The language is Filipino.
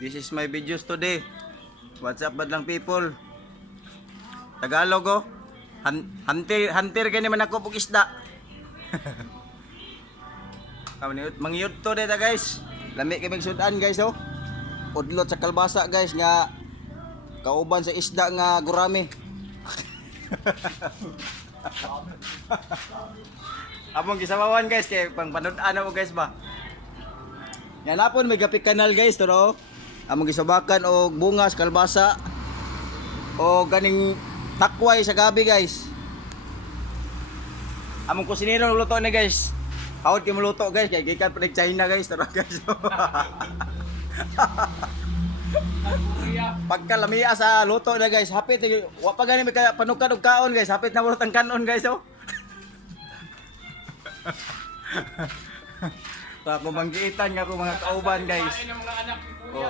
This is my videos today. What's up badlang people? Tagalog oh. Hunter kani man ako og isda. Mangyud to deta guys. Lami kay magsudan guys oh. Udlot sa kalbasa guys nga kauban sa isda nga gurami. Among gisawawan guys kay pangpanud-an mo guys ba. Yan napon may gapik kanal guys to no. Among gisabakan og bungas kalbasa o ganing takway sa gabi guys. Among kusinero luto na guys. Hawod kay muluto guys kay gikan pa China guys tara guys. Pagka lamia sa luto na guys, hapit wa pa gani may panukan og kaon guys, hapit na murot ang kanon guys oh. Ako manggiitan nga ako mga kauban guys. Oh.